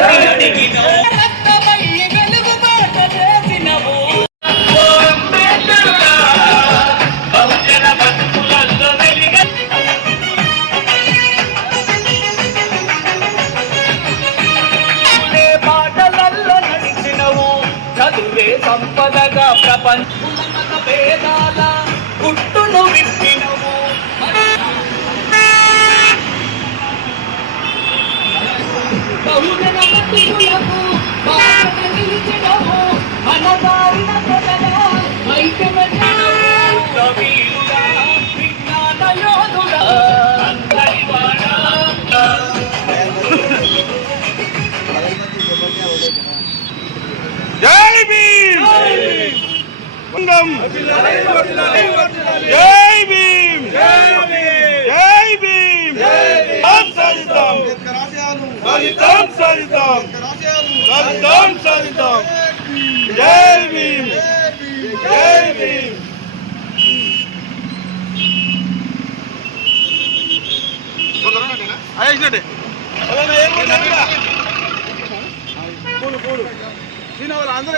Yeah. జై భీమ్! జై భీమ్! జై భీమ్! సరితం సరితం సరితం జై భీమ్ వాళ్ళు అందరూ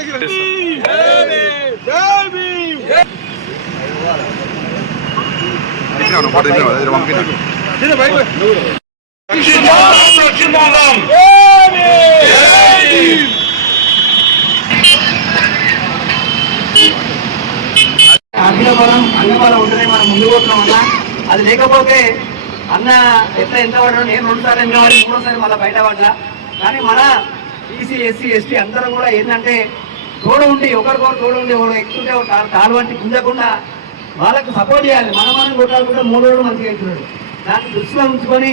అఖిల బలం అన్న బలం ఉంటేనే మనం ముందు పోతున్నాం అది లేకపోతే అన్న ఎట్లా ఎంత పడ్డాడు నేను రెండు సార్లు ఎంత పడి మూడోసారి మళ్ళీ బయట పడ్డా. కానీ మన ఈసీ ఎస్సీ ఎస్టీ అందరం కూడా ఏంటంటే తోడు ఉండి ఒకరికొకరు తోడు ఉండి ఒకరు ఎక్కుంటే ఒక వంటి గుంజకుండా వాళ్ళకు సపోర్ట్ చేయాలి. మన మనం కొట్టాలనుకుంటే మూడు రోజులు మంచిగా అవుతున్నాడు. దాన్ని దృష్టిలో ఉంచుకొని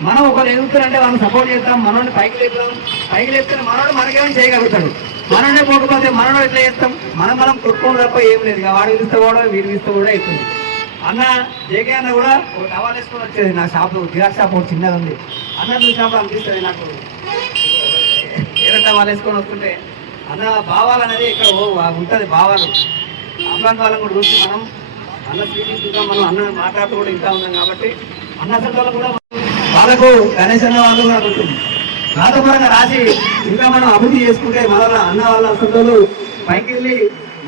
మనం ఒకరు ఎదుగుతారంటే వాళ్ళని సపోర్ట్ చేస్తాం మనోడిని పైకి లేపుతాం. పైకి లేపితే మనోడు మనకేమైనా చేయగలుగుతాడు. మననే పోకపోతే మనోడు ఎట్లా చేస్తాం? మనం మనం కొట్టుకోవడం తప్ప ఏం లేదు. వాడు పిలిస్తే కూడా వీడు పిలిస్తే కూడా అవుతుంది. అన్న జేకే అన్న కూడా ఒక టవల్ వేసుకొని వచ్చేది నా షాప్ జిరాక్స్ షాప్ ఒకటి చిన్నది ఉంది. అన్న చూసినప్పుడు అనిపిస్తుంది నాకు ఏదో టవల్ వేసుకొని వస్తుంటే అన్న భావాలు అనేది ఇక్కడ ఉంటుంది భావాలు. అట్లాంటి వాళ్ళని కూడా చూసి మనం అన్న స్వీకరిస్తుంటాం మనం అన్న మాట్లాడుతూ కూడా ఇంకా ఉన్నాం కాబట్టి అన్న సంతలో కూడా వాళ్ళకు గణేష్ అన్న వాళ్ళు కూడా ఉంటుంది రాతపరంగా రాసి ఇంకా మనం అభివృద్ధి చేసుకుంటే మన అన్న వాళ్ళ సంతలు పైకి వెళ్ళి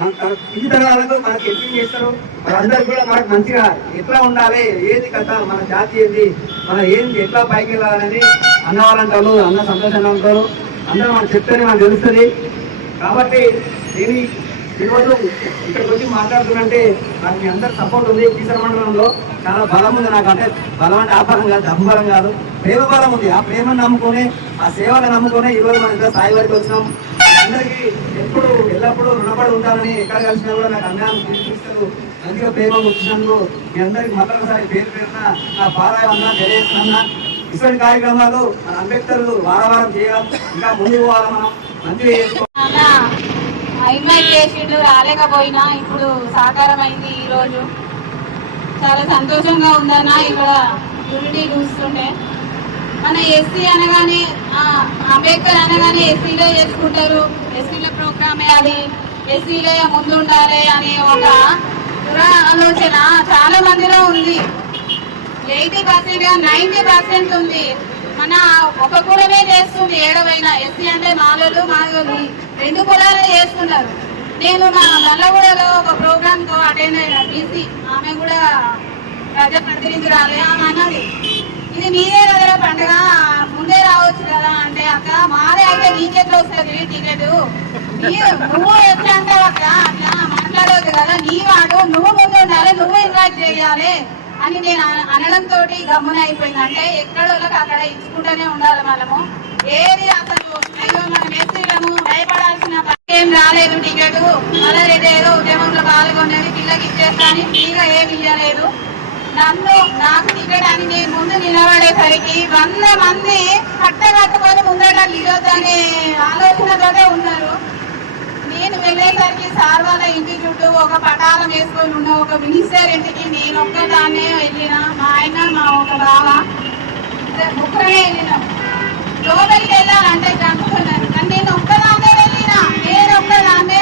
ఈ తరాలకు మనకి ఎప్పుడు చేస్తారు? వాళ్ళందరూ కూడా మనకు మంచిగా ఎట్లా ఉండాలి? ఏది కథ? మన జాతి ఏంది? మన ఏంది? ఎట్లా పైకి వెళ్ళాలని అన్న వాళ్ళంటారు అన్న సంతోషంగా ఉంటారు. అందరూ మనకు చెప్తేనే మనకు తెలుస్తుంది. కాబట్టి నేను ఈరోజు ఇక్కడికి వచ్చి మాట్లాడుతున్నంటే నాకు మీ అందరి సపోర్ట్ ఉంది. కీసర మండలంలో చాలా బలం ఉంది నాకు. అంటే బలం అంటే ఆపరం కాదు డబ్బు బలం కాదు. ప్రేమ బలం ఉంది. ఆ ప్రేమను నమ్ముకొని ఆ సేవను నమ్ముకొని ఈరోజు మనం ఇంకా స్థాయి వరకు వచ్చినాం. అందరికీ ఎప్పుడు ఎల్లప్పుడూ రుణపడి ఉంటానని ఎక్కడ కలిసినా కూడా నాకు అన్యాయం తీసుకొస్తారు అందుకే ప్రేమ వచ్చినందుకు మీ అందరికి మరొకసారి పేరు పేరున నా పారాయణ తెలియజేస్తున్నా ఇటువంటి కార్యక్రమాలు మన అంబేద్కర్ వారం వారం చేయాలి ఇంకా ముందుకు పోవాలి మనం? మంచిగా చేసుకోవాలి నాన్న చేసిండు రాలేకపోయినా ఇప్పుడు సాకారం అయింది ఈరోజు చాలా సంతోషంగా ఉందన్న ఇక్కడ యూనిటీ చూస్తుంటే. మన ఎస్సీ అనగానే అంబేద్కర్ అనగానే ఎస్సీలో చేసుకుంటారు. ఎస్సీల ప్రోగ్రామ్ వేయాలి. ఎస్సీలో ముందు ఉండాలి అనే ఒక ఆలోచన చాలా మందిలో ఉంది. ఎయిటీ పర్సెంట్ నైన్టీ పర్సెంట్ ఉంది. మన ఒక కులమే చేస్తుంది. ఏడవైనా ఎస్సీ అంటే మాలలు మాలలు రెండు కులాలు చేస్తున్నారు. నేను మా నల్లగూడలో ఒక ప్రోగ్రామ్తో అటెండ్ అయినా బీసీ ఆమె కూడా ప్రజాప్రతినిధురాలే ఆమె అన్నది. ఇది మీదే కదా పండుగ. ముందే రావచ్చు కదా అంటే అక్క. మాదే అయితే నీకెట్లా వస్తుంది టికెట్. నీ- నువ్వు ఎట్లా అంటావు అక్క. అట్లా మాట్లాడవద్దు కదా. నీ వాడు నువ్వు ముందు ఉండాలి నువ్వు ఇన్వైట్ చేయాలి అని నేను అనడం అనడంతో గమ్మున అయిపోయింది. అంటే ఎక్కడ వాళ్ళకి అక్కడ ఇచ్చుకుంటూనే ఉండాలి మనము. ఏది అసలు అయ్యో మనం ఎస్సీలము భయపడాల్సిన పని ఏం రాలేదు టికెట్. మళ్ళీ ఏదో ఉద్యమంలో పాల్గొనేది పిల్లకి ఇచ్చేస్తాను ఫ్రీగా ఏమి ఇవ్వలేదు నన్ను నాకు టికెట్ అని నేను ముందు నిలబడేసరికి వంద మంది కట్ట కట్టుకొని ముందట నిలొద్దనే ఆలోచనతోనే ఉన్నారు. నేను వెళ్ళేసరికి సార్ వాళ్ళ ఇంటి చుట్టూ ఒక పటాలం వేసుకొని ఉన్న ఒక మినిస్టర్ ఇంటికి నేను ఒక్కదానే వెళ్ళిన మా ఆయన మా ఒక బావ ముక్కనే వెళ్ళిన లోపలికి వెళ్ళాలంటే చంపుతున్నారు కానీ నేను ఒక్కదాన్నే వెళ్ళిన నేను ఒక్కదాన్నే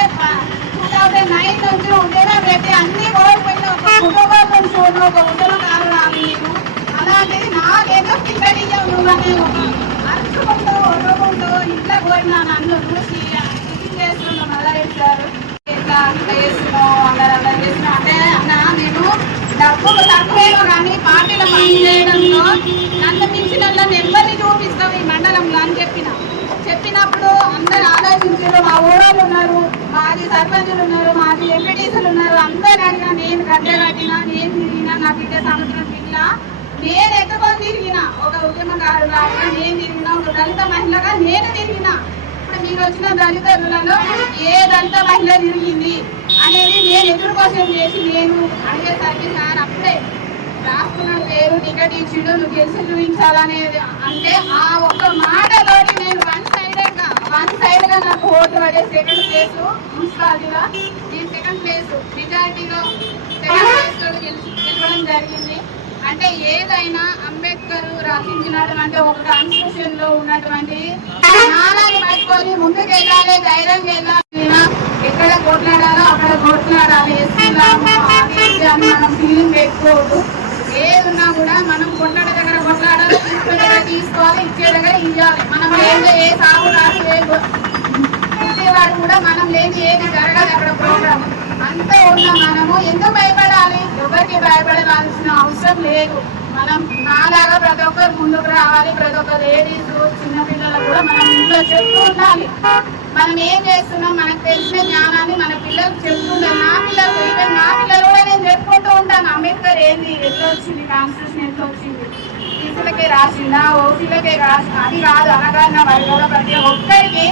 టూ థౌజండ్ నైన్ నుంచి ఉద్యోగం పెట్టి అన్ని ఒక కుటుంబం చూడు ఒక ఉద్యోగం నాకేదో అరుచుకుంటూ ఇంట్లో పోయినా నన్ను చూసి టిఫిన్ చేస్తున్నా మల్లారెడ్డి గారు ఇట్లా ఇట్లా చేస్తున్నావు అందరు చేస్తున్నావు అంటే అన్న నేను డబ్బులు తక్కువేమో కానీ పార్టీలో పనిచేయడంలో నన్ను మించిన వాళ్ళని ఎవరిని చూపిస్తావు ఈ మండలంలో అని చెప్పిన చెప్పినప్పుడు అందరు ఆలోచించారు మా ఊరోళ్ళు ఉన్నారు మాది సర్పంచులు ఉన్నారు మాది ఎంపీటీసీలు ఉన్నారు. అందరు అడిగినా నేను గడ్డ కట్టినా నేను తిరిగినా నా బిడ్డ సంవత్సరం పిల్ల నేను ఎత్తుకొని తిరిగిన. ఒక ఉద్యమకారుగా నేను తిరిగినా ఒక దళిత మహిళగా నేను తిరిగిన. ఇప్పుడు మీరు వచ్చిన దళితులలో ఏ దళిత మహిళ తిరిగింది అనేది నేను ఎదురు కోసం చేసి నేను అడిగేసరికి సార్ అప్పుడే రాసుకున్న పేరు టికెట్ ఇచ్చిండు నువ్వు గెలిచి చూపించాలనేది అంటే ఆ ఒక్క మాటతోటి నేను వన్ సైడ్గా నాకు ఓటర్ అదే సెకండ్ ప్లేస్ మున్సిపాలిటీలో నేను సెకండ్ ప్లేస్ మెజారిటీలో సెకండ్ ప్లేస్లో గెలిచి గెలవడం జరిగింది. అంటే ఏదైనా అంబేద్కర్ రచించినటువంటి ఒక కాన్స్టిట్యూషన్లో ఉన్నటువంటి జ్ఞానాన్ని పట్టుకొని ముందుకు వెళ్ళాలి ధైర్యంగా వెళ్ళాలి. ఎక్కడ కొట్లాడాలో అక్కడ కొట్లాడాలి. ఎస్సీలా మనం ఫీలింగ్ పెట్టుకోవద్దు ఏదున్నా కూడా మనం కొట్లాడే దగ్గర కొట్లాడాలి తీసుకోవాలి ఇచ్చేదగా ఇవ్వాలి మనం లేదు ఏ సాగు రాదు ఏ ఇచ్చేవాడు కూడా మనం లేని ఏది జరగాలి అక్కడ ప్రోగ్రామ్. అంతా ఉన్న మనము ఎందుకు భయపడాలి? ఎవరికి భయపడాల్సిన అవసరం లేదు. మనం నాలాగా ప్రతి ఒక్కరు ముందుకు రావాలి. ప్రతి ఒక్క లేడీస్ చిన్నపిల్లలకు కూడా మనం ఇంట్లో చెప్తూ ఉండాలి. మనం ఏం చేస్తున్నాం? మనకు తెలిసిన జ్ఞానాన్ని మన పిల్లలకు చెప్తుంటాం నా పిల్లలు ఈవెన్ నా పిల్లలు కూడా నేను చెప్పుకుంటూ ఉంటాను. అంబేద్కర్ ఏంది? ఎట్లా వచ్చింది? కాన్స్టిట్యూషన్ ఎట్లా వచ్చింది? ఈసీలకే రాసిందా? ఓసీలకే రాసి అది కాదు అనగానే వారి ప్రతి ఒక్కరికి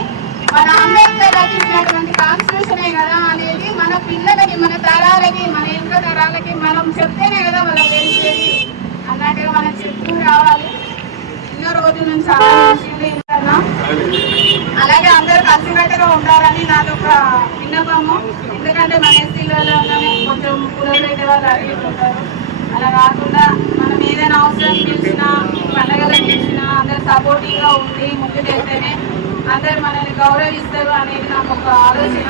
మన అంబేద్కర్ రచించినటువంటి కాన్స్టిట్యూషనే కదా అనేది మన పిల్లలకి మన తరాలకి మన ఇంట్లో తరాలకి మనం చెప్తేనే కదా వాళ్ళకి తెలిసేది అన్నట్టుగా మనం చెప్తూ రావాలి నుంచి ఆలోచించింది అలాగే అందరూ కలిసికట్టుగా ఉంటారని నాది ఒక విన్నపము. ఎందుకంటే మన ఎస్సీలలోనే కొంచెం పురోగతి వాళ్ళు అడుగుతుంటారు అలా కాకుండా మనం ఏదైనా అవసరం పిలిచినా పండగలకు పిలిచినా అందరు సపోర్టివ్గా ఉండి ముందుకు వెళ్తేనే అందరు మనల్ని గౌరవిస్తారు అనేది నాకు ఒక ఆలోచన.